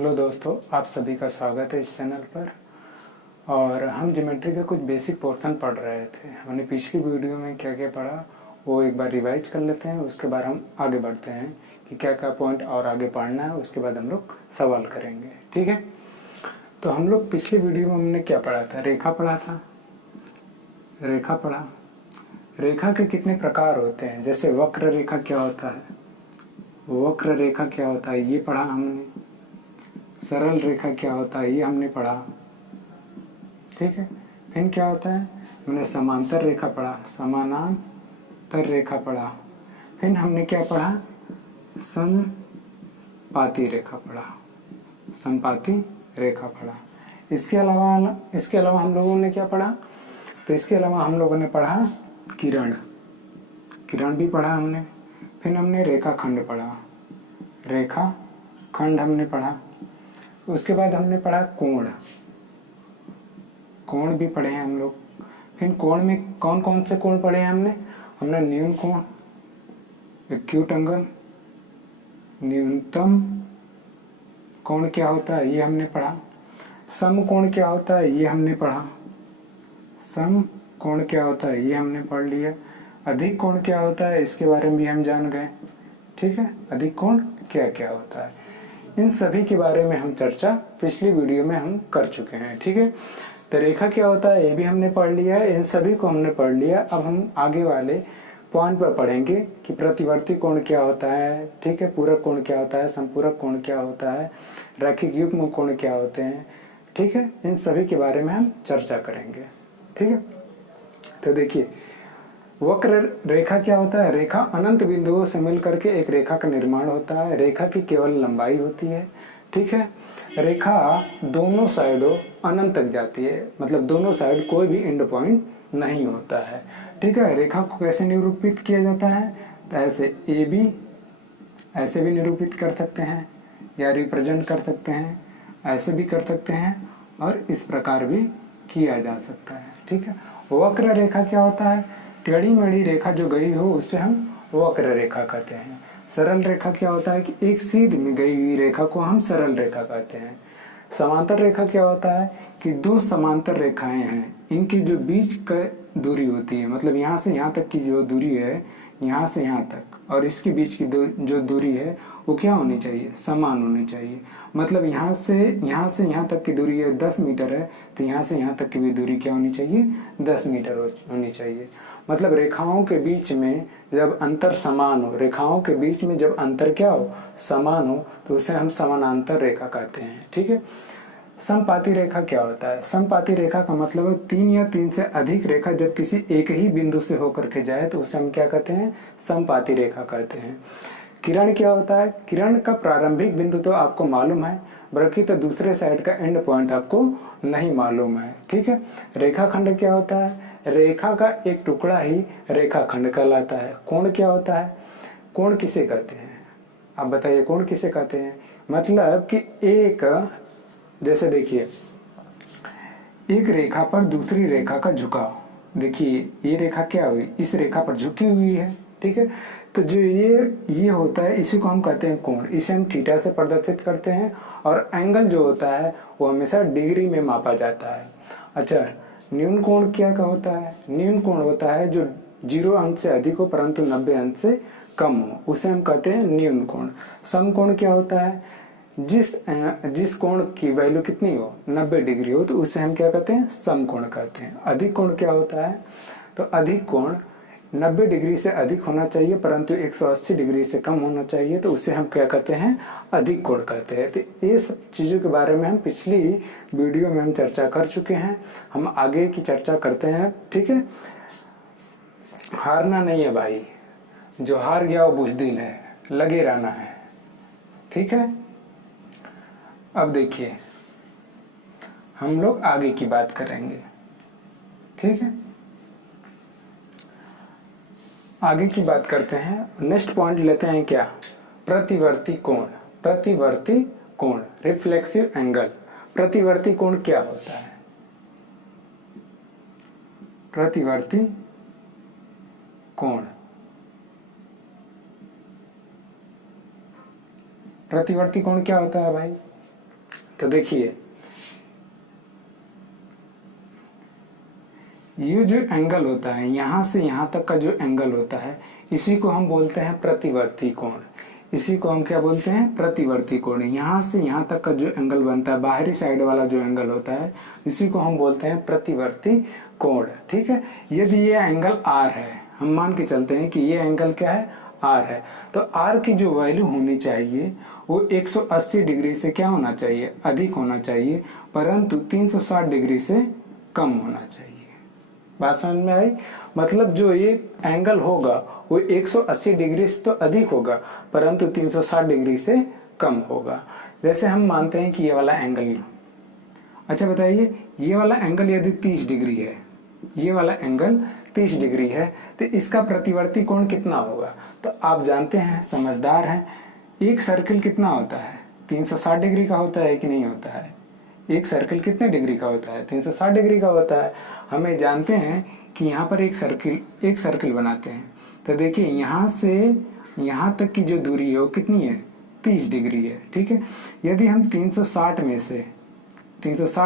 Hello दोस्तों, आप सभी का स्वागत है इस चैनल पर। और हम ज्योमेट्री के कुछ बेसिक पोर्शन पढ़ रहे थे। हमने पिछली वीडियो में क्या क्या पढ़ा वो एक बार रिवाइज कर लेते हैं। उसके बाद हम आगे बढ़ते हैं कि क्या क्या पॉइंट और आगे पढ़ना है। उसके बाद हम लोग सवाल करेंगे, ठीक है। तो हम लोग पिछली वीडियो में हमने क्या पढ़ा था? रेखा पढ़ा था, रेखा पढ़ा। रेखा के कितने प्रकार होते हैं, जैसे वक्र रेखा क्या होता है, वक्र रेखा क्या होता है ये पढ़ा हमने। सरल रेखा क्या होता है ये हमने पढ़ा, ठीक है। फिर क्या होता है, हमने समांतर रेखा पढ़ा, समानांतर रेखा पढ़ा। फिर हमने क्या पढ़ा, समपाती रेखा पढ़ा, समपाती रेखा पढ़ा। इसके अलावा हम लोगों ने क्या पढ़ा, तो इसके अलावा हम लोगों ने पढ़ा किरण, किरण भी पढ़ा हमने। फिर हमने रेखा खंड पढ़ा, रेखा खंड हमने पढ़ा। उसके बाद हमने पढ़ा कोण, कोण भी पढ़े हैं हम लोग। फिर कोण में कौन कौन से कोण पढ़े हैं हमने न्यून कोण, एक्यूट एंगल, न्यूनतम कोण क्या होता है ये हमने पढ़ा। सम कोण क्या होता है ये हमने पढ़ा, सम कोण क्या होता है ये हमने पढ़ लिया। अधिक कोण क्या होता है इसके बारे में भी हम जान गए, ठीक है। अधिक कोण क्या क्या होता है, इन सभी के बारे में हम चर्चा पिछली वीडियो में हम कर चुके हैं, ठीक है। तो रेखा क्या होता है ये भी हमने पढ़ लिया है, इन सभी को हमने पढ़ लिया। अब हम आगे वाले पॉइंट पर पढ़ेंगे कि प्रतिवर्ती कोण क्या होता है, ठीक है, पूरक कोण क्या होता है, संपूरक कोण क्या होता है, रैखिक युग्म कोण क्या होते हैं, ठीक है। इन सभी के बारे में हम चर्चा करेंगे, ठीक है। तो देखिए, वक्र रेखा क्या होता है, रेखा अनंत बिंदुओं से मिलकर के एक रेखा का निर्माण होता है। रेखा की केवल लंबाई होती है, ठीक है। रेखा दोनों साइडों अनंत तक जाती है, मतलब दोनों साइड कोई भी एंड पॉइंट नहीं होता है, ठीक है। रेखा को कैसे निरूपित किया जाता है, तो ऐसे ए बी ऐसे भी निरूपित कर सकते हैं या रिप्रेजेंट कर सकते हैं, ऐसे भी कर सकते हैं और इस प्रकार भी किया जा सकता है, ठीक है। वक्र रेखा क्या होता है, टेढ़ी मेढ़ी रेखा जो गई हो उससे हम वक्र रेखा कहते हैं। सरल रेखा क्या होता है कि एक सीध में गई हुई रेखा को हम सरल रेखा कहते हैं। समांतर रेखा क्या होता है कि दो समांतर रेखाएं हैं, इनकी जो बीच का दूरी होती है, मतलब यहाँ से यहाँ तक की जो दूरी है, यहाँ से यहाँ तक, और इसके बीच की जो दूरी है वो क्या होनी चाहिए, समान होनी चाहिए। मतलब यहाँ से यहाँ तक की दूरी है 10 मीटर है, तो यहाँ से यहाँ तक की भी दूरी क्या होनी चाहिए, 10 मीटर होनी चाहिए। मतलब रेखाओं के बीच में जब अंतर समान हो, रेखाओं के बीच में जब अंतर क्या हो, समान हो, तो उसे हम समानांतर रेखा कहते हैं, ठीक है। समपाती रेखा क्या होता है, समपाती रेखा का मतलब है 3 या 3 से अधिक रेखा जब किसी एक ही बिंदु से होकर के जाए तो उसे हम क्या कहते हैं, समपाती रेखा कहते हैं। किरण क्या होता है, किरण का प्रारंभिक बिंदु तो आपको मालूम है, बल्कि तो दूसरे साइड का एंड पॉइंट आपको नहीं मालूम है, ठीक है। रेखाखंड क्या होता है, रेखा का एक टुकड़ा ही रेखाखंड कहलाता है। कोण क्या होता है, कोण किसे कहते हैं, आप बताइए कोण किसे कहते हैं। मतलब कि एक, जैसे देखिए, एक रेखा पर दूसरी रेखा का झुकाव, देखिए ये रेखा क्या हुई, इस रेखा पर झुकी हुई है, ठीक है। तो जो ये होता है इसी को हम कहते हैं कोण। इसे हम थीटा से प्रदर्शित करते हैं और एंगल जो होता है वो हमेशा डिग्री में मापा जाता है। अच्छा, न्यून कोण क्या होता है, न्यून कोण होता है जो 0 अंश से अधिक हो परंतु 90 अंश से कम हो, उसे हम कहते हैं न्यून कोण। सम कोण क्या होता है, जिस कोण की वैल्यू कितनी हो, 90 डिग्री हो, तो उसे हम क्या कहते हैं, समकोण कहते हैं। अधिक कोण क्या होता है, तो अधिक कोण 90 डिग्री से अधिक होना चाहिए परंतु 180 डिग्री से कम होना चाहिए, तो उसे हम क्या कहते हैं, अधिक कोण कहते हैं। तो ये सब चीज़ों के बारे में हम पिछली वीडियो में हम चर्चा कर चुके हैं, हम आगे की चर्चा करते हैं, ठीक है। हारना नहीं है भाई, जो हार गया वो बुज़दिल है, लगे रहना है, ठीक है। अब देखिए, हम लोग आगे की बात करेंगे, ठीक है। आगे की बात करते हैं, नेक्स्ट पॉइंट लेते हैं क्या, प्रतिवर्ती कोण। प्रतिवर्ती कोण, रिफ्लेक्सिव एंगल। प्रतिवर्ती कोण क्या होता है, प्रतिवर्ती कोण, प्रतिवर्ती कोण क्या होता है भाई, तो देखिए ये जो एंगल होता है यहाँ से यहाँ तक का जो एंगल होता है इसी को हम बोलते हैं प्रतिवर्ती कोण। इसी को हम क्या बोलते हैं? प्रतिवर्ती कोण। यहाँ से यहाँ तक का जो एंगल बनता है, बाहरी साइड वाला जो एंगल होता है, इसी को हम बोलते हैं प्रतिवर्ती कोण। ठीक है। यदि ये एंगल आर है, हम मान के चलते हैं कि ये एंगल क्या है? आर है, तो आर की जो वैल्यू होनी चाहिए वो 180 डिग्री से क्या होना चाहिए? अधिक होना चाहिए, परंतु 360 डिग्री से कम होना चाहिए। बात समझ में आई? मतलब जो ये एंगल होगा वो 180 डिग्री से तो अधिक होगा, परंतु 360 डिग्री से कम होगा। जैसे हम मानते हैं कि ये वाला एंगल, अच्छा बताइए, ये वाला एंगल यदि 30 डिग्री है, ये वाला एंगल 30 डिग्री है, तो इसका प्रतिवर्ती कोण कितना होगा? तो आप जानते हैं, समझदार हैं, एक सर्किल कितना होता है? 360 डिग्री का होता है कि नहीं होता है? एक सर्किल कितने डिग्री का होता है? 360 डिग्री का होता है। हमें जानते हैं कि यहाँ पर एक सर्किल बनाते हैं, तो देखिए यहाँ से यहाँ तक की जो दूरी है वो कितनी है? 30 डिग्री है। ठीक है। यदि हम 360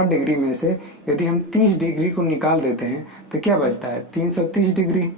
डिग्री में से यदि हम 30 डिग्री को निकाल देते हैं तो क्या बचता है? 330 डिग्री।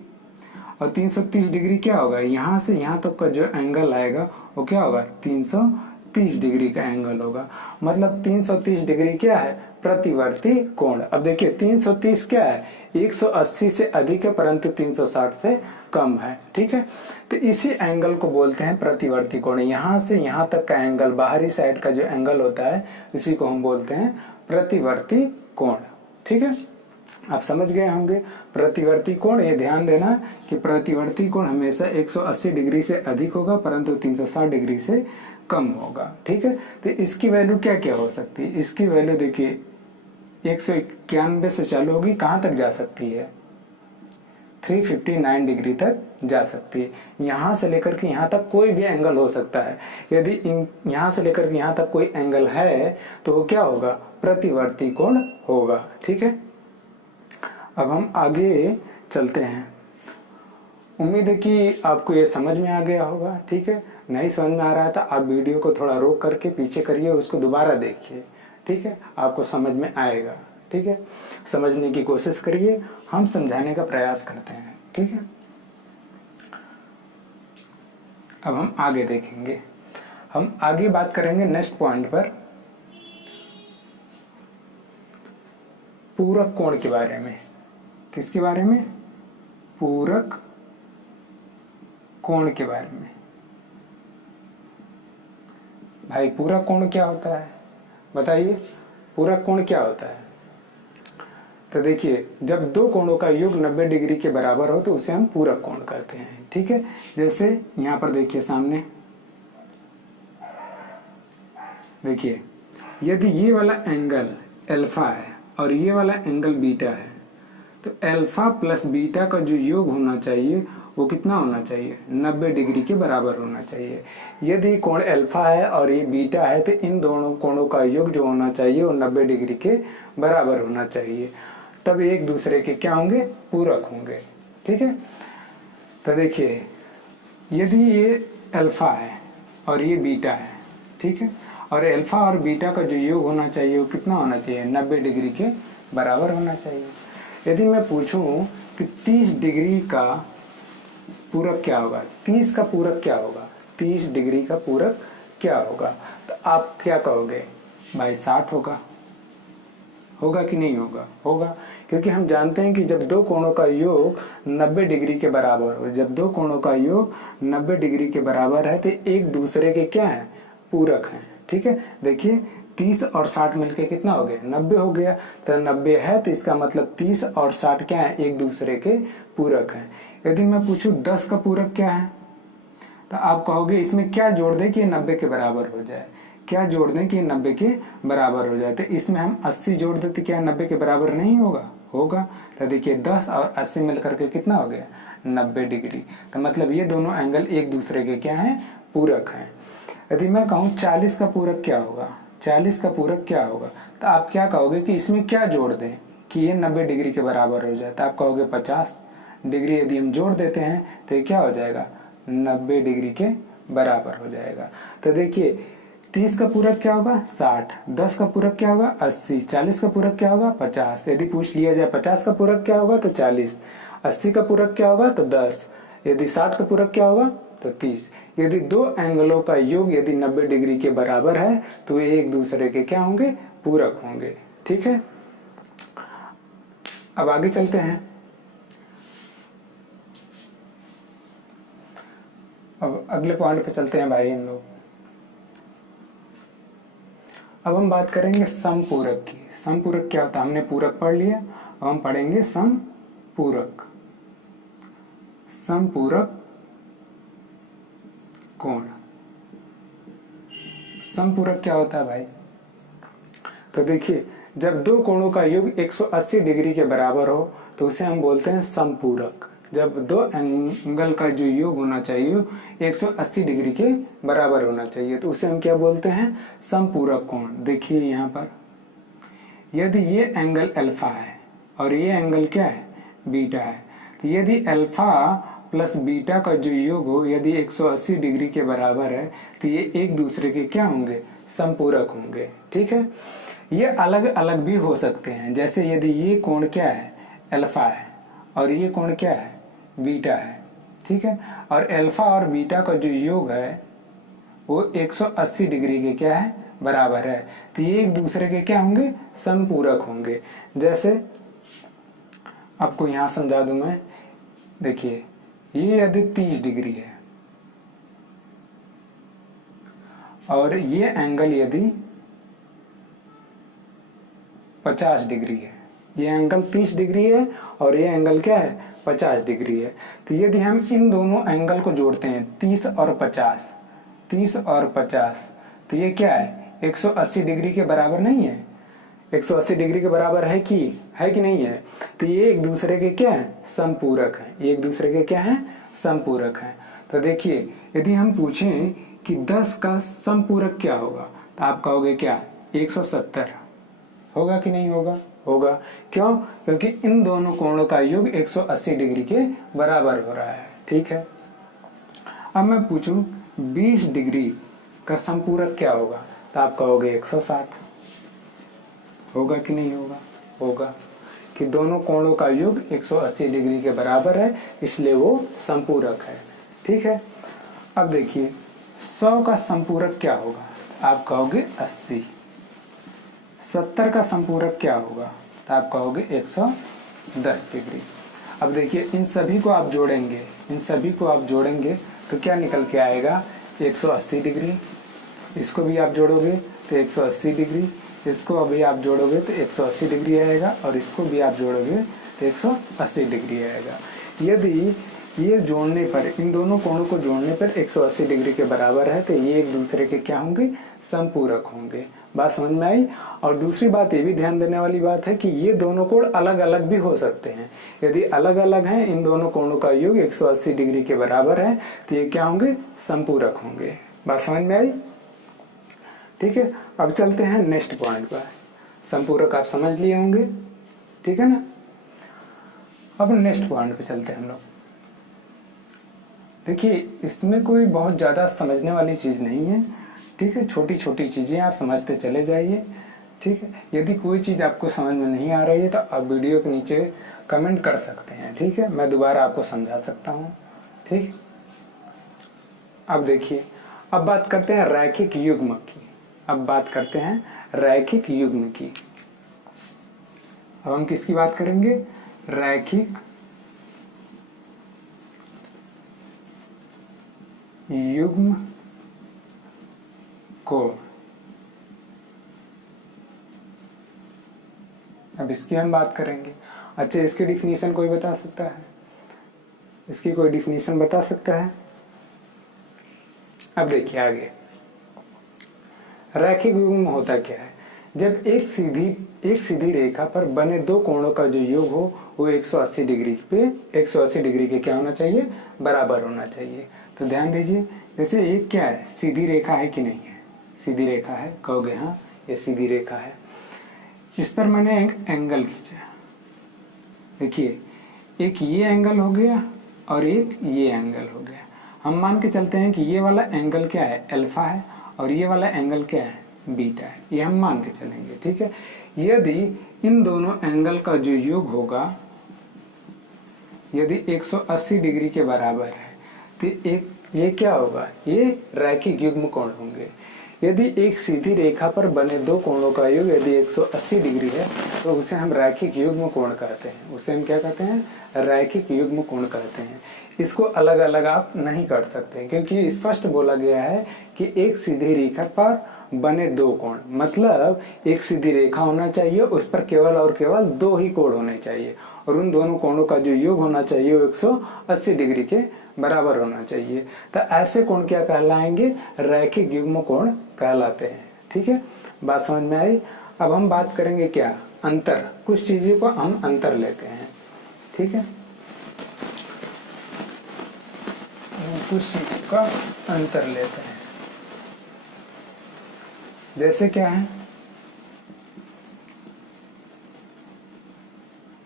और 330 डिग्री क्या होगा? यहाँ से यहाँ तक का जो एंगल आएगा वो क्या होगा? 330 डिग्री का एंगल होगा। मतलब 330 डिग्री क्या है? प्रतिवर्ती कोण। अब देखिए 330 क्या है? 180 से अधिक है, परंतु 360 से कम है। ठीक है। तो इसी एंगल को बोलते हैं प्रतिवर्ती कोण। यहाँ से यहाँ तक का एंगल, बाहरी साइड का जो एंगल होता है, इसी को हम बोलते हैं प्रतिवर्ती कोण। ठीक है। आप समझ गए होंगे प्रतिवर्ती कोण। ये ध्यान देना कि प्रतिवर्ती कोण हमेशा 180 डिग्री से अधिक होगा, परंतु 360 डिग्री से कम होगा। ठीक है। तो इसकी वैल्यू क्या क्या हो सकती है? इसकी वैल्यू देखिए 191 से चालू होगी, कहाँ तक जा सकती है? 359 डिग्री तक जा सकती है। यहाँ से लेकर के यहाँ तक कोई भी एंगल हो सकता है। यदि यहाँ से लेकर के यहाँ तक कोई एंगल है तो वो क्या होगा? प्रतिवर्ती कोण होगा। ठीक है। अब हम आगे चलते हैं। उम्मीद है कि आपको ये समझ में आ गया होगा। ठीक है। नहीं समझ में आ रहा था, आप वीडियो को थोड़ा रोक करके पीछे करिए, उसको दोबारा देखिए। ठीक है। आपको समझ में आएगा। ठीक है। समझने की कोशिश करिए, हम समझाने का प्रयास करते हैं। ठीक है। अब हम आगे देखेंगे, हम आगे बात करेंगे नेक्स्ट पॉइंट पर, पूरक कोण के बारे में। किसके बारे में? पूरक कोण के बारे में। भाई पूरक कोण क्या होता है? बताइए, पूरक कोण क्या होता है? तो देखिए, जब दो कोणों का योग 90 डिग्री के बराबर हो तो उसे हम पूरक कोण कहते हैं। ठीक है। जैसे यहां पर देखिए सामने, देखिए यदि ये वाला एंगल अल्फा है और ये वाला एंगल बीटा है, तो अल्फा प्लस बीटा का जो योग होना चाहिए वो कितना होना चाहिए? 90 डिग्री के बराबर होना चाहिए। यदि कोण अल्फा है और ये बीटा है तो इन दोनों कोणों का योग जो होना चाहिए वो 90 डिग्री के बराबर होना चाहिए, तब एक दूसरे के क्या होंगे? पूरक होंगे। ठीक है। तो देखिए, यदि ये अल्फा है और ये बीटा है, ठीक है, और अल्फा और बीटा का जो योग होना चाहिए वो कितना होना चाहिए? 90 डिग्री के बराबर होना चाहिए। यदि मैं पूछूं कि 30 डिग्री का पूरक क्या होगा, 30 का पूरक क्या होगा, 30 डिग्री का पूरक क्या होगा, तो आप क्या कहोगे? भाई 60 होगा। होगा कि नहीं होगा? होगा, क्योंकि हम जानते हैं कि जब दो कोणों का योग 90 डिग्री के बराबर हो, जब दो कोणों का योग 90 डिग्री के बराबर है तो एक दूसरे के क्या है? पूरक हैं। ठीक है। देखिए 30 और 60 मिलके कितना हो गया? 90 हो गया। तो 90 है तो इसका मतलब 30 और 60 क्या है? एक दूसरे के पूरक हैं। यदि मैं पूछूं 10 का पूरक क्या है, तो आप कहोगे इसमें क्या जोड़ दें कि 90 के बराबर हो जाए? क्या जोड़ दें कि 90 के बराबर हो जाए? तो इसमें हम 80 जोड़ देते, क्या 90 के बराबर नहीं होगा? होगा। तो देखिए 10 और 80 मिलकर के कितना हो गया? 90 डिग्री। तो मतलब ये दोनों एंगल एक दूसरे के क्या हैं? पूरक हैं। यदि मैं कहूँ 40 का पूरक क्या होगा, 40 का पूरक क्या होगा, तो आप क्या कहोगे कि इसमें क्या जोड़ दें कि ये 90 डिग्री के बराबर हो जाए? तो आप कहोगे 50 डिग्री यदि हम जोड़ देते हैं तो ये क्या हो जाएगा? 90 डिग्री के बराबर हो जाएगा। तो देखिए 30 का पूरक क्या होगा 60, 10 का पूरक क्या होगा 80, 40 का पूरक क्या होगा 50। यदि पूछ लिया जाए 50 का पूरक क्या होगा तो 40, 80 का पूरक क्या होगा तो 10, यदि 60 का पूरक क्या होगा तो 30। यदि दो एंगलों का योग यदि 90 डिग्री के बराबर है तो ये एक दूसरे के क्या होंगे, पूरक होंगे। ठीक है, अब आगे चलते हैं। अब अगले पॉइंट पे चलते हैं भाई हम लोग। अब हम बात करेंगे समपूरक की। समपूरक क्या होता है, हमने पूरक पढ़ लिया, अब हम पढ़ेंगे समपूरक। समपूरक कोण। समपूरक क्या होता है भाई, तो देखिए जब दो कोणों का योग 180 डिग्री के बराबर हो तो उसे हम बोलते हैं समपूरक। जब दो एंगल का जो योग होना चाहिए 180 डिग्री के बराबर होना चाहिए तो उसे हम क्या बोलते हैं, समपूरक कोण। देखिए यहाँ पर यदि ये एंगल अल्फा है और ये एंगल क्या है, बीटा है, तो यदि अल्फा प्लस बीटा का जो योग हो यदि 180 डिग्री के बराबर है तो ये एक दूसरे के क्या होंगे, समपूरक होंगे। ठीक है, ये अलग अलग भी हो सकते हैं। जैसे यदि ये कोण क्या है, अल्फा है, और ये कोण क्या है, बीटा है। ठीक है, और अल्फा और बीटा का जो योग है वो 180 डिग्री के क्या है, बराबर है, तो ये एक दूसरे के क्या होंगे, समपूरक होंगे। जैसे आपको यहां समझा दूं मैं, देखिए ये यदि 30 डिग्री है और ये एंगल यदि 50 डिग्री है, ये एंगल 30 डिग्री है और ये एंगल क्या है, 50 डिग्री है, तो यदि हम इन दोनों एंगल को जोड़ते हैं 30 और 50, 30 और 50, तो ये क्या है, 180 डिग्री के बराबर नहीं है, 180 डिग्री के बराबर है कि नहीं है, तो ये एक दूसरे के क्या है, समपूरक है। ये एक दूसरे के क्या है, समपूरक है। तो देखिए यदि हम पूछें कि 10 का समपूरक क्या होगा तो आप कहोगे क्या, 170 होगा कि नहीं होगा, होगा। क्यों, क्योंकि इन दोनों कोणों का योग 180 डिग्री के बराबर हो रहा है। ठीक है, अब मैं पूछूं 20 डिग्री का समपूरक क्या होगा तो आप कहोगे 160, होगा कि नहीं होगा, होगा, कि दोनों कोणों का योग 180 डिग्री के बराबर है इसलिए वो समपूरक है। ठीक है, अब देखिए 100 का समपूरक क्या होगा आप कहोगे 80, 70 का समपूरक क्या होगा तो आप कहोगे 110 डिग्री। अब देखिए इन सभी को आप जोड़ेंगे, इन सभी को आप जोड़ेंगे तो क्या निकल के आएगा, 180 डिग्री, इसको भी आप जोड़ोगे तो 180 डिग्री, इसको अभी आप जोड़ोगे तो 180 डिग्री आएगा और इसको भी आप जोड़ोगे तो 180 डिग्री आएगा। यदि ये जोड़ने पर, इन दोनों कोणों को जोड़ने पर 180 डिग्री के बराबर है तो ये एक दूसरे के क्या होंगे, समपूरक होंगे। बात समझ में आई। और दूसरी बात ये भी ध्यान देने वाली बात है कि ये दोनों कोण अलग अलग भी हो सकते हैं। यदि अलग अलग हैं, इन दोनों कोणों का योग 180 डिग्री के बराबर है तो ये क्या होंगे, समपूरक होंगे। बात समझ में आई। ठीक है, अब चलते हैं नेक्स्ट पॉइंट पर। समपूरक आप समझ लिए होंगे, ठीक है ना। अब नेक्स्ट पॉइंट पे चलते हैं हम लोग। देखिए इसमें कोई बहुत ज़्यादा समझने वाली चीज़ नहीं है, ठीक है, छोटी छोटी चीज़ें आप समझते चले जाइए। ठीक है, यदि कोई चीज़ आपको समझ में नहीं आ रही है तो आप वीडियो के नीचे कमेंट कर सकते हैं, ठीक है, मैं दोबारा आपको समझा सकता हूँ। ठीक, अब देखिए, अब बात करते हैं रैखिक युग्म की। अब बात करते हैं रैखिक युग्म की। अब हम किसकी बात करेंगे, रैखिक युग्म कोण। अब इसकी हम बात करेंगे। अच्छा, इसकी डिफिनीशन कोई बता सकता है, इसकी कोई डिफिनीशन बता सकता है। अब देखिए आगे, रैखिक युग्म होता क्या है, जब एक सीधी रेखा पर बने दो कोणों का जो योग हो वो 180 डिग्री पे 180 डिग्री के क्या होना चाहिए, बराबर होना चाहिए। तो ध्यान दीजिए, जैसे एक क्या है, सीधी रेखा है कि नहीं है, सीधी रेखा है, कहोगे हाँ ये सीधी रेखा है। इस पर मैंने एक एंगल खींचा, देखिए एक ये एंगल हो गया और एक ये एंगल हो गया। हम मान के चलते हैं कि ये वाला एंगल क्या है, अल्फा है और ये वाला एंगल क्या है, बीटा है, ये हम मान के चलेंगे। ठीक है, यदि इन दोनों एंगल का जो योग होगा यदि 180 डिग्री के बराबर है तो एक ये क्या होगा, ये रैखिक युग्म कोण होंगे। यदि एक सीधी रेखा पर बने दो कोणों का योग यदि 180 डिग्री है तो उसे हम रैखिक युग्म कोण कहते हैं। उसे हम क्या कहते हैं, रैखिक युग्म कोण कहते हैं। इसको अलग अलग आप नहीं कर सकते क्योंकि स्पष्ट बोला गया है कि एक सीधी रेखा पर बने दो कोण, मतलब एक सीधी रेखा होना चाहिए, उस पर केवल और केवल दो ही कोण होने चाहिए और उन दोनों कोणों का जो योग होना चाहिए वो 180 डिग्री के बराबर होना चाहिए। तो ऐसे कोण क्या कहलाएंगे, रैखिक युग्म कोण कहलाते हैं। ठीक है, बात समझ में आई। अब हम बात करेंगे क्या, अंतर। कुछ चीजों को हम अंतर लेते हैं। ठीक है, कुछ चीजों का अंतर लेते हैं। जैसे क्या है,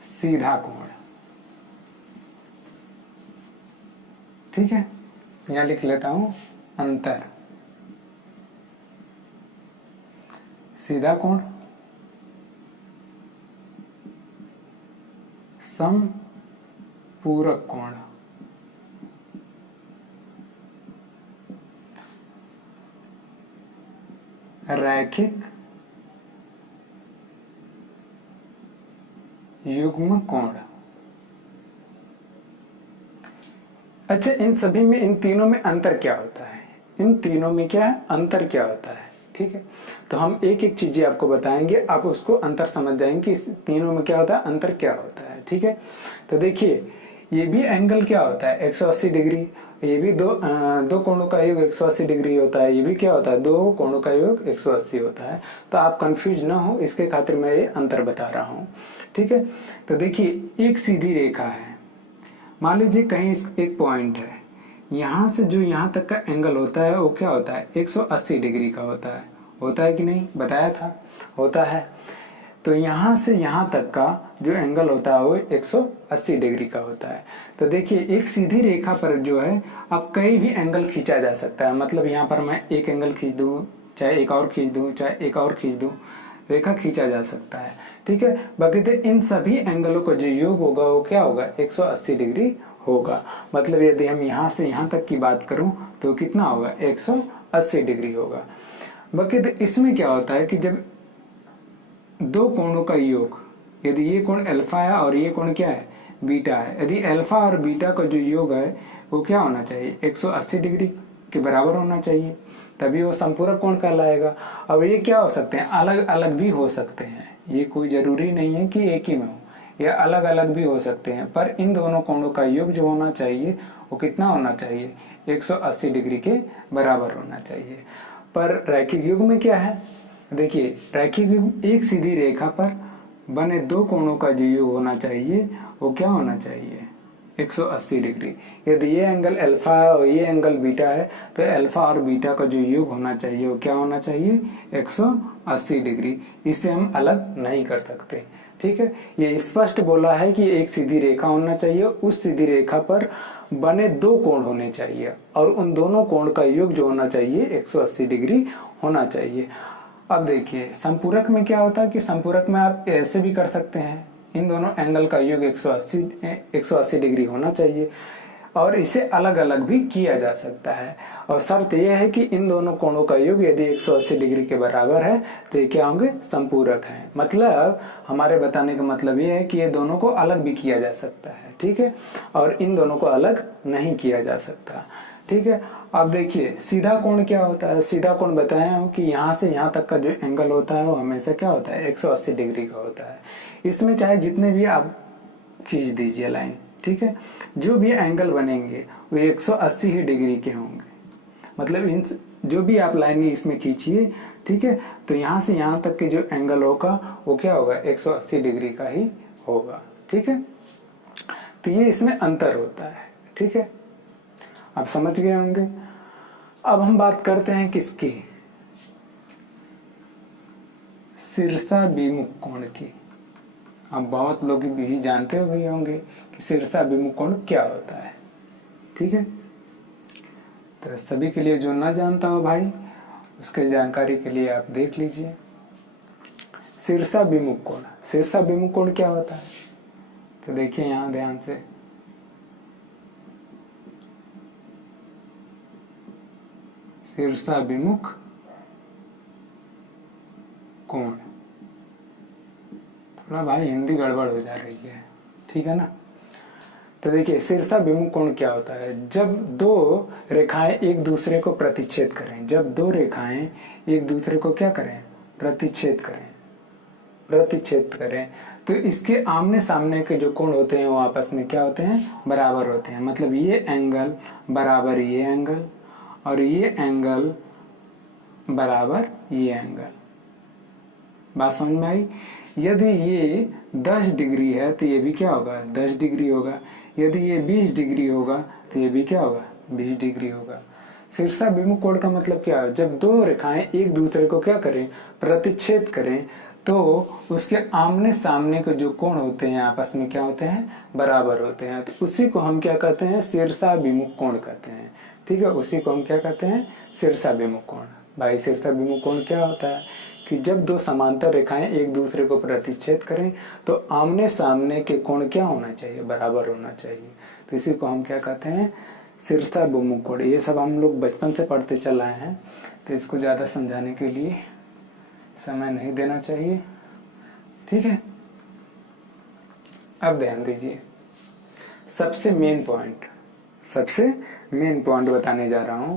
सीधा कोण। ठीक है, यहां लिख लेता हूं अंतर। सीधा कोण, समपूरक कोण। रैखिक युग्म कोण। अच्छा, इन सभी में, इन तीनों में अंतर क्या होता है, इन तीनों में क्या है, अंतर क्या होता है। ठीक है, तो हम एक एक चीजें आपको बताएंगे, आप उसको अंतर समझ जाएंगे कि इस तीनों में क्या होता है, अंतर क्या होता है। ठीक है, तो देखिए ये भी एंगल क्या होता है 180 डिग्री, ये भी दो कोणों का योग 180 डिग्री होता है, ये भी क्या होता है, दो कोणों का योग 180 होता है। तो आप कंफ्यूज ना हो इसके खातिर मैं ये अंतर बता रहा हूँ। ठीक है, तो देखिए एक सीधी रेखा है, मान लीजिए कहीं एक पॉइंट है, यहाँ से जो यहाँ तक का एंगल होता है वो क्या होता है, 180 डिग्री का होता है कि नहीं, बताया था, होता है। तो यहाँ से यहाँ तक का जो एंगल होता है वो 180 डिग्री का होता है। तो देखिए एक सीधी रेखा पर जो है अब कहीं भी एंगल खींचा जा सकता है, मतलब यहाँ पर मैं एक एंगल खींच दूँ, चाहे एक और खींच दूँ, चाहे एक और खींच दूँ, रेखा खींचा जा सकता है। ठीक है, बाकी तो इन सभी एंगलों का जो योग होगा वो क्या होगा, 180 डिग्री होगा। मतलब यदि हम यहाँ से यहाँ तक की बात करूं तो कितना होगा, 180 डिग्री होगा। बाकी तो इसमें क्या होता है कि जब दो कोणों का योग, यदि ये कोण अल्फा है और ये कोण क्या है, बीटा है, यदि अल्फा और बीटा का जो योग है वो क्या होना चाहिए, 180 डिग्री के बराबर होना चाहिए, तभी वो संपूरक कोण कहलाएगा। अब ये क्या हो सकते हैं, अलग अलग भी हो सकते हैं, ये कोई जरूरी नहीं है कि एक ही में हो, या अलग अलग भी हो सकते हैं, पर इन दोनों कोणों का योग जो होना चाहिए वो कितना होना चाहिए, 180 डिग्री के बराबर होना चाहिए। पर रैखिक युग्म में क्या है, देखिए रैखिक युग्म एक सीधी रेखा पर बने दो कोणों का जो योग होना चाहिए वो क्या होना चाहिए, 180 डिग्री। यदि ये एंगल अल्फा है और ये एंगल बीटा है तो अल्फा और बीटा का जो योग होना चाहिए वो क्या होना चाहिए, 180 डिग्री। इसे हम अलग नहीं कर सकते। ठीक है, ये स्पष्ट बोला है कि एक सीधी रेखा होना चाहिए, उस सीधी रेखा पर बने दो कोण होने चाहिए और उन दोनों कोण का योग जो होना चाहिए 180 डिग्री होना चाहिए। अब देखिए संपूरक में क्या होता है कि संपूरक में आप ऐसे भी कर सकते हैं, इन दोनों एंगल का योग 180 डिग्री होना चाहिए और इसे अलग अलग भी किया जा सकता है। और शर्त यह है कि इन दोनों कोणों का योग यदि 180 डिग्री के बराबर है तो ये क्या होंगे, संपूरक हैं। मतलब हमारे बताने का मतलब ये है कि ये दोनों को अलग भी किया जा सकता है। ठीक है, और इन दोनों को अलग नहीं किया जा सकता। ठीक है, अब देखिए सीधा कोण क्या होता है, सीधा कोण बताया हूं कि यहाँ से यहाँ तक का जो एंगल होता है वो हमेशा क्या होता है, 180 डिग्री का होता है। इसमें चाहे जितने भी आप खींच दीजिए लाइन, ठीक है, जो भी एंगल बनेंगे वो 180 ही डिग्री के होंगे। मतलब इन जो भी आप लाइन इसमें खींचिए, ठीक है, तो यहाँ से यहाँ तक के जो एंगल होगा वो क्या होगा, 180 डिग्री का ही होगा। ठीक है, तो ये इसमें अंतर होता है। ठीक है, आप समझ गए होंगे। अब हम बात करते हैं किसकी, शीर्षाभिमुख कोण की। अब बहुत लोग भी जानते हो भी होंगे कि शीर्षाभिमुख कोण क्या होता है। ठीक है, तो सभी के लिए जो ना जानता हो भाई उसके जानकारी के लिए आप देख लीजिए। शीर्षाभिमुख कोण, शीर्षाभिमुख कोण क्या होता है? तो देखिए यहाँ ध्यान से, शीर्षाभिमुख कोण, थोड़ा भाई हिंदी गड़बड़ हो जा रही है, ठीक है ना। तो देखिए शीर्षाभिमुख कोण क्या होता है? जब दो रेखाएं एक दूसरे को प्रतिच्छेद करें, जब दो रेखाएं एक दूसरे को क्या करें? प्रतिच्छेद करें, प्रतिच्छेद करें, तो इसके आमने सामने के जो कोण होते हैं वो आपस में क्या होते हैं? बराबर होते हैं। मतलब ये एंगल बराबर ये एंगल और ये एंगल बराबर ये एंगल। बात समझ में आई? यदि ये 10 डिग्री है तो ये भी क्या होगा? 10 डिग्री होगा। यदि ये 20 डिग्री होगा तो ये भी क्या होगा? 20 डिग्री होगा। शीर्षाभिमुख कोण का मतलब क्या है? जब दो रेखाएं एक दूसरे को क्या करें? प्रतिच्छेद करें, तो उसके आमने सामने के जो कोण होते हैं आपस में क्या होते हैं? बराबर होते हैं। तो उसी को हम क्या कहते हैं? शीर्षाभिमुख कोण कहते हैं। ठीक है, उसी को हम क्या कहते हैं? शीर्षाभिमुख कोण। भाई शीर्षाभिमुख कोण क्या होता है कि जब दो समांतर रेखाएं एक दूसरे को प्रतिच्छेद करें तो आमने सामने के कोण क्या होना चाहिए? बराबर होना चाहिए। तो इसी को हम क्या कहते हैं? शीर्षाभिमुख कोण। ये सब हम लोग बचपन से पढ़ते चल आए हैं, तो इसको ज्यादा समझाने के लिए समय नहीं देना चाहिए, ठीक है। अब ध्यान दीजिए, सबसे मेन पॉइंट बताने जा रहा हूं।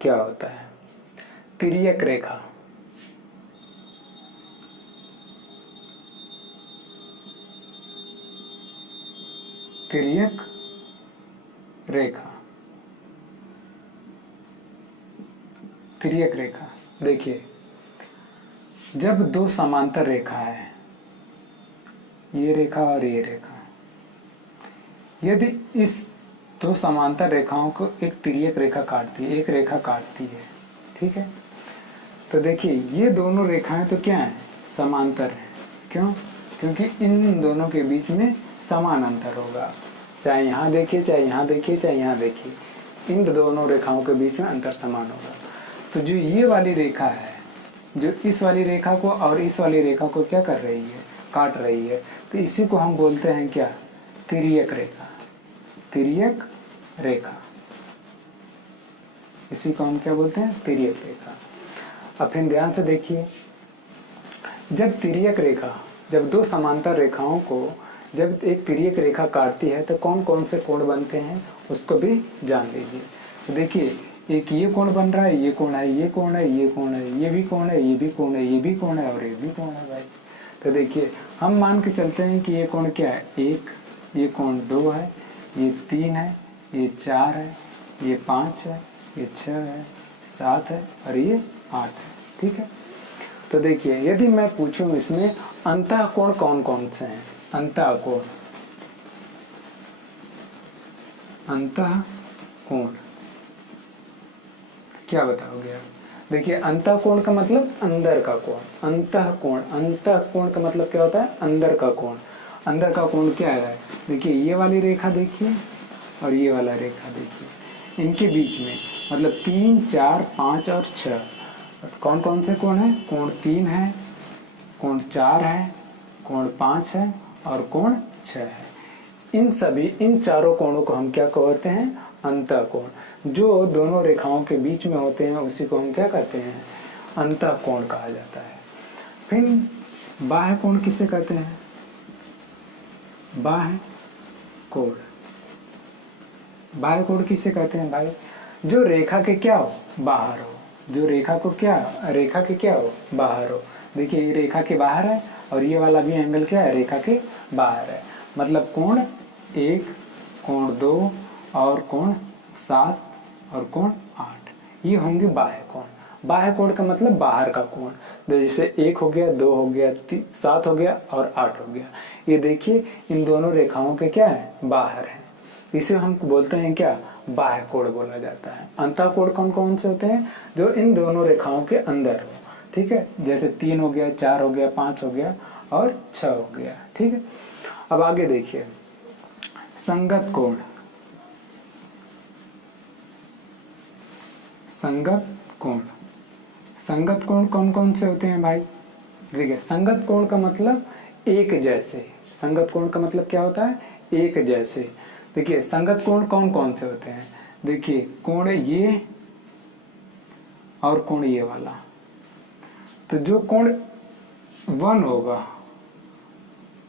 क्या होता है? तिर्यक रेखा। तिर्यक रेखा, तिर्यक रेखा। देखिए जब दो समांतर रेखा है, ये रेखा और ये रेखा, यदि इस दो समांतर रेखाओं को एक तिर्यक रेखा काटती है, एक रेखा काटती है, ठीक है, तो देखिए ये दोनों रेखाएं तो क्या है? समांतर है। क्यों? क्योंकि इन दोनों के बीच में समान अंतर होगा। चाहे यहाँ देखिए, चाहे यहाँ देखिए, चाहे यहाँ देखिए, इन दोनों रेखाओं के बीच में अंतर समान होगा। तो जो ये वाली रेखा है, जो इस वाली रेखा को और इस वाली रेखा को क्या कर रही है? काट रही है। तो इसी को हम बोलते हैं क्या? तिर्यक रेखा। तिर्यक रेखा, इसी को हम क्या बोलते हैं? तिर्यक रेखा। अब फिर ध्यान से देखिए, जब तिर्यक रेखा, जब दो समांतर रेखाओं को जब एक तिर्यक रेखा काटती है तो कौन कौन से कोण बनते हैं उसको भी जान लीजिए। तो देखिए एक ये कोण बन रहा है, ये कोण है, ये कोण है, ये कोण है, ये भी कोण है, ये भी कोण है, ये भी कोण है और ये भी कोण है भाई। तो देखिए हम मान के चलते हैं कि ये कोण क्या है? 1, ये कोण 2 है, ये 3 है, ये 4 है, ये 5 है, ये 6 है, 7 है और ये 8 है, ठीक है। तो देखिए यदि मैं पूछूं इसमें अंतः कोण कौन कौन से हैं? अंतः कोण, अंतः कोण क्या बताओगे आप? देखिए अंतः कोण का मतलब अंदर का कोण। अंतः कोण, अंतः कोण का मतलब क्या होता है? अंदर का कोण। अंदर का कोण क्या है? देखिए ये वाली रेखा देखिए और ये वाला रेखा देखिए, इनके बीच में मतलब 3, 4, 5 और 6 कौन कौन से कोण है? कोण 3 है, कोण 4 है, कोण 5 है और कोण 6 है। इन चारों कोणों को हम क्या कहते हैं? अंतः कोण। जो दोनों रेखाओं के बीच में होते हैं उसी को हम क्या कहते हैं? अंतः कोण कहा जाता है। फिर बाह्य कोण किसे कहते हैं? बाह्य कोण, बाह्य कोण किसे कहते हैं भाई? जो रेखा के क्या हो? बाहर हो। जो रेखा को क्या, रेखा के क्या हो? बाहर हो। देखिए ये रेखा के बाहर है और ये वाला भी एंगल क्या है? रेखा के बाहर है। मतलब कोण 1, कोण 2 और कोण 7 और कोण 8, ये होंगे बाह्य कोण। बाह्य कोण का मतलब बाहर का कोण। जैसे 1 हो गया, 2 हो गया, 7 हो गया और 8 हो गया। ये देखिए इन दोनों रेखाओं के क्या है? बाहर है। इसे हम बोलते हैं क्या? बाह्य कोण बोला जाता है। अंतः कोण कौन कौन से होते हैं? जो इन दोनों रेखाओं के अंदर हो, ठीक है। जैसे 3 हो गया, 4 हो गया, 5 हो गया और 6 हो गया, ठीक है। अब आगे देखिए संगत कोण। संगत कोण, संगत कोण कौन कौन से होते हैं भाई? देखिए संगत कोण का मतलब एक जैसे। संगत कोण का मतलब क्या होता है? एक जैसे। देखिए संगत कोण कौन कौन से होते हैं? देखिए कोण ये और कोण ये वाला। तो जो कोण 1 होगा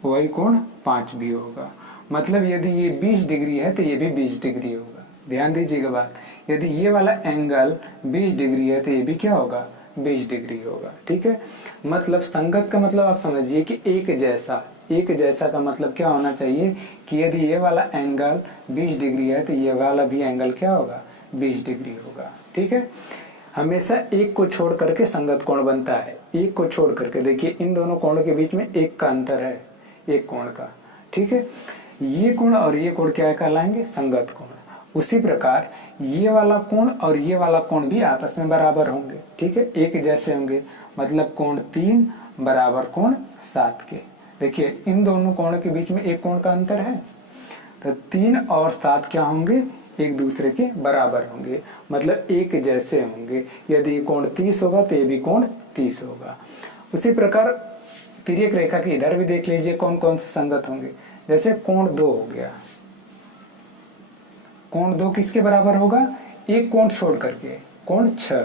वही कोण 5 भी होगा। मतलब यदि ये 20 डिग्री है तो ये भी 20 डिग्री होगा। ध्यान दीजिएगा बात, यदि ये वाला एंगल 20 डिग्री है तो ये भी क्या होगा? 20 डिग्री होगा। ठीक है, मतलब संगत का मतलब आप समझिए कि एक जैसा। एक जैसा का मतलब क्या होना चाहिए कि यदि ये वाला एंगल 20 डिग्री है तो ये वाला भी एंगल क्या होगा? 20 डिग्री होगा। ठीक है, हमेशा एक को छोड़ करके संगत कोण बनता है। एक को छोड़ करके, देखिए इन दोनों कोणों के बीच में एक का अंतर है, एक कोण का। ठीक है, ये कोण और ये कोण क्या कहलाएंगे? संगत कोण। उसी प्रकार ये वाला कोण और ये वाला कोण भी आपस में बराबर होंगे। ठीक है, एक जैसे होंगे, मतलब कोण 3 बराबर कोण 7 के। देखिए इन दोनों कोणों के बीच में एक कोण का अंतर है, तो 3 और 7 क्या होंगे? एक दूसरे के बराबर होंगे, मतलब एक जैसे होंगे। यदि कोण 30 होगा तो ये भी कोण 30 होगा। उसी प्रकार तिर्यक रेखा के इधर भी देख लीजिए कौन कौन से संगत होंगे। जैसे कोण 2 हो गया, कोण 2 किसके बराबर होगा? एक कोण छोड़ करके कोण 6,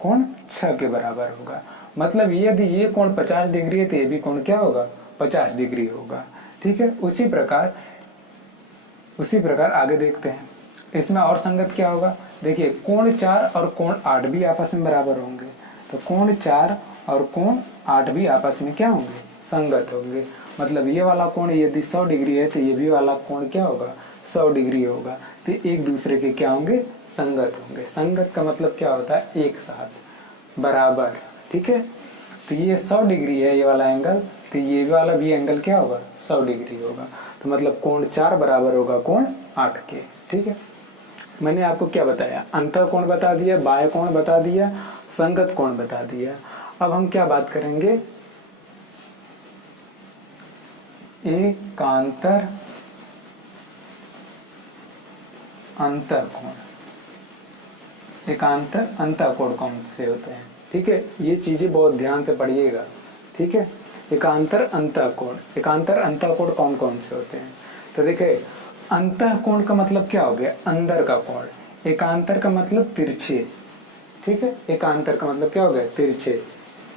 कोण 6 के बराबर होगा। मतलब यदि ये कोण 50 डिग्री है तो ये भी कोण क्या होगा? 50 डिग्री होगा। ठीक है, उसी प्रकार आगे देखते हैं इसमें और संगत क्या होगा। देखिए कोण 4 और कोण 8 भी आपस में बराबर होंगे, तो कोण 4 और कोण 8 भी आपस में क्या होंगे? संगत होंगे। मतलब ये वाला कोण यदि 100 डिग्री है तो ये भी वाला कोण क्या होगा? 100 डिग्री होगा। तो एक दूसरे के क्या होंगे? संगत होंगे। संगत का मतलब क्या होता है? एक साथ, बराबर। ठीक है, तो ये 100 डिग्री है ये वाला एंगल, तो ये वाला भी एंगल क्या होगा? 100 डिग्री होगा। तो मतलब कोण 4 बराबर होगा कोण 8 के। ठीक है, मैंने आपको क्या बताया? अंतर कोण बता दिया, बाह्य कोण बता दिया, संगत कोण बता दिया। अब हम क्या बात करेंगे? एकांतर अंतःकोण। एकांतर अंतःकोण कौन से होते हैं? ठीक है, ये चीजें बहुत ध्यान से पढ़िएगा। ठीक है, एकांतर अंतःकोण, एकांतर अंतःकोण कौन कौन से होते हैं? तो देखिए अंतःकोण का मतलब क्या हो गया? अंदर का कोण। एकांतर का मतलब तिरछे। ठीक है, एकांतर का मतलब क्या हो गया? तिरछे,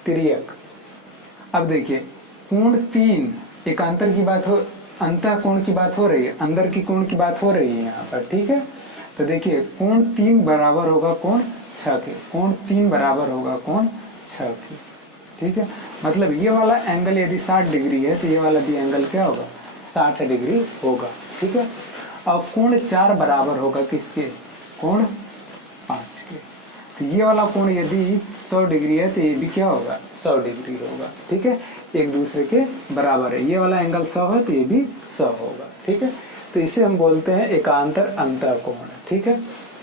तिर्यक। अब देखिए कोण 3, एकांतर की बात हो, अंतःकोण की बात हो रही है, अंदर की कोण की बात हो रही है यहाँ पर। ठीक है, तो देखिए कोण 3 बराबर होगा कोण 6 के। कोण 3 बराबर होगा कोण 6 के। ठीक है, मतलब ये वाला एंगल यदि 60 डिग्री है तो ये वाला भी एंगल क्या होगा? 60 डिग्री होगा। ठीक है, और कोण 4 बराबर होगा किसके? कोण 5 के। तो ये वाला कोण यदि 100 डिग्री है तो ये भी क्या होगा? 100 डिग्री होगा। ठीक है, एक दूसरे के बराबर है। ये वाला एंगल 100 है तो ये भी 100 होगा। ठीक है, तो इसे हम बोलते हैं एकांतर अंतःकोण। ठीक है,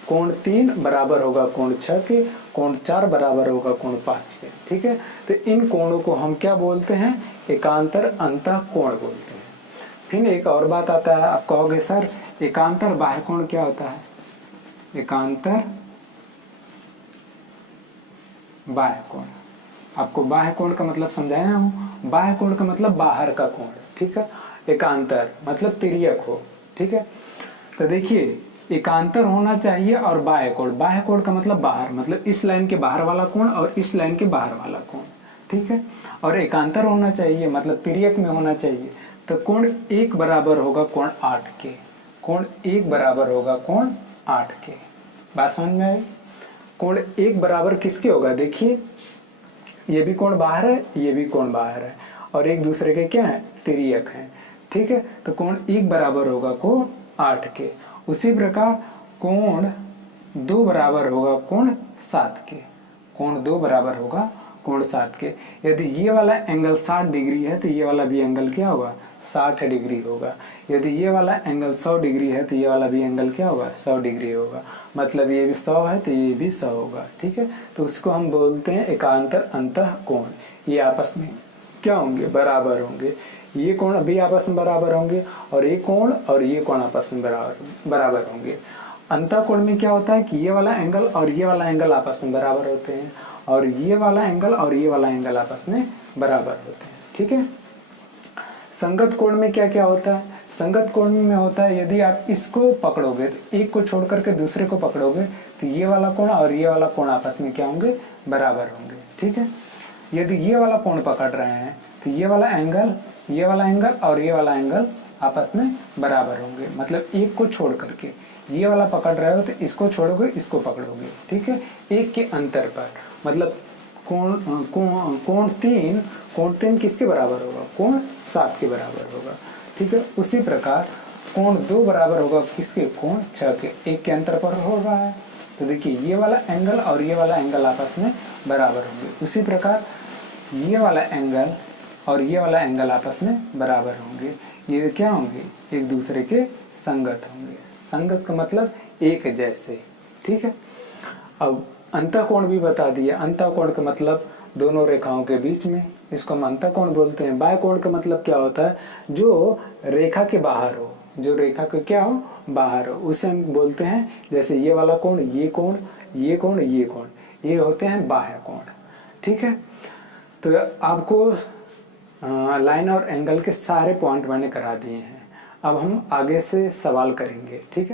कोण 3 बराबर होगा कोण 6 के, कोण 4 बराबर होगा कोण 5 के। ठीक है, तो इन कोणों को हम क्या बोलते हैं? एकांतर अंतःकोण बोलते हैं। फिर एक और बात आता है, आप कहोगे सर एकांतर बाह्य कोण क्या होता है? एकांतर बाह्य कोण, आपको बाह्य कोण का मतलब समझाया हूं। बाह्य कोण का मतलब बाहर का कोण। ठीक है, एकांतर मतलब तिर्यक हो। ठीक है, तो देखिए एकांतर होना चाहिए और बाह्य कोण। बाह्य कोण का मतलब बाहर, मतलब इस लाइन के बाहर वाला कोण और इस लाइन के बाहर वाला कोण। ठीक है, और एकांतर होना चाहिए मतलब तिर्यक में होना चाहिए। तो कोण 1 बराबर होगा कोण 8 के। कोण 1 बराबर होगा कोण 8 के। बात समझ में आई? कोण 1 बराबर किसके होगा? देखिए ये भी कोण बाहर है, ये भी कोण बाहर है, और एक दूसरे के क्या है? तिर्यक है। ठीक है, तो कोण 1 बराबर होगा कोण 8 के। उसी प्रकार कोण 2 बराबर होगा कोण 7 के। कोण 2 बराबर होगा कोण 7 के। यदि ये वाला एंगल 60 डिग्री है तो ये वाला भी एंगल क्या होगा? 60 डिग्री होगा। यदि ये वाला एंगल 100 डिग्री है तो ये वाला भी एंगल क्या होगा? 100 डिग्री होगा। मतलब ये भी 100 है तो ये भी 100 होगा। ठीक है, तो उसको हम बोलते हैं एकांतर अंतःकोण। ये आपस में क्या होंगे? बराबर होंगे। ये कोण भी आपस में बराबर होंगे और ये कोण और ये कोण आपस में बराबर होंगे। अंतःकोण में क्या होता है कि ये वाला एंगल और ये वाला एंगल आपस में बराबर होते हैं, और ये वाला एंगल आपस में बराबर होते हैं। ठीक है। संगत कोण में क्या क्या होता है? संगत कोण में होता है यदि आप इसको पकड़ोगे तो एक को छोड़ करके दूसरे को पकड़ोगे तो ये वाला कोण और ये वाला कोण आपस में क्या होंगे? बराबर होंगे। ठीक है। यदि ये वाला कोण पकड़ रहे हैं तो ये वाला एंगल और ये वाला एंगल आपस में बराबर होंगे। मतलब एक को छोड़ करके ये वाला पकड़ रहे हो तो इसको छोड़ोगे, इसको पकड़ोगे। ठीक है। एक के अंतर पर, मतलब कोण तीन किसके बराबर होगा? कोण 7 के बराबर होगा। ठीक है। उसी प्रकार कोण 2 बराबर होगा किसके? कोण 6 के। एक के अंतर पर हो रहा है तो देखिए ये वाला एंगल और ये वाला एंगल आपस में बराबर होंगे। उसी प्रकार ये वाला एंगल और ये वाला एंगल आपस में बराबर होंगे। ये क्या होंगे? एक दूसरे के संगत होंगे। संगत का मतलब एक जैसे। ठीक है। अब अंतःकोण भी बता दिया। अंतःकोण का मतलब दोनों रेखाओं के बीच में, इसको हम अंतःकोण बोलते हैं। बाह्य कोण का मतलब क्या होता है? जो रेखा के बाहर हो, जो रेखा के क्या हो? बाहर हो, उसे हम बोलते हैं। जैसे ये वाला कोण, ये कोण, ये कोण, ये कोण, ये होते हैं बाह्य कोण। ठीक है। तो आपको लाइन और एंगल के सारे पॉइंट मैंने करा दिए हैं। अब हम आगे से सवाल करेंगे। ठीक है।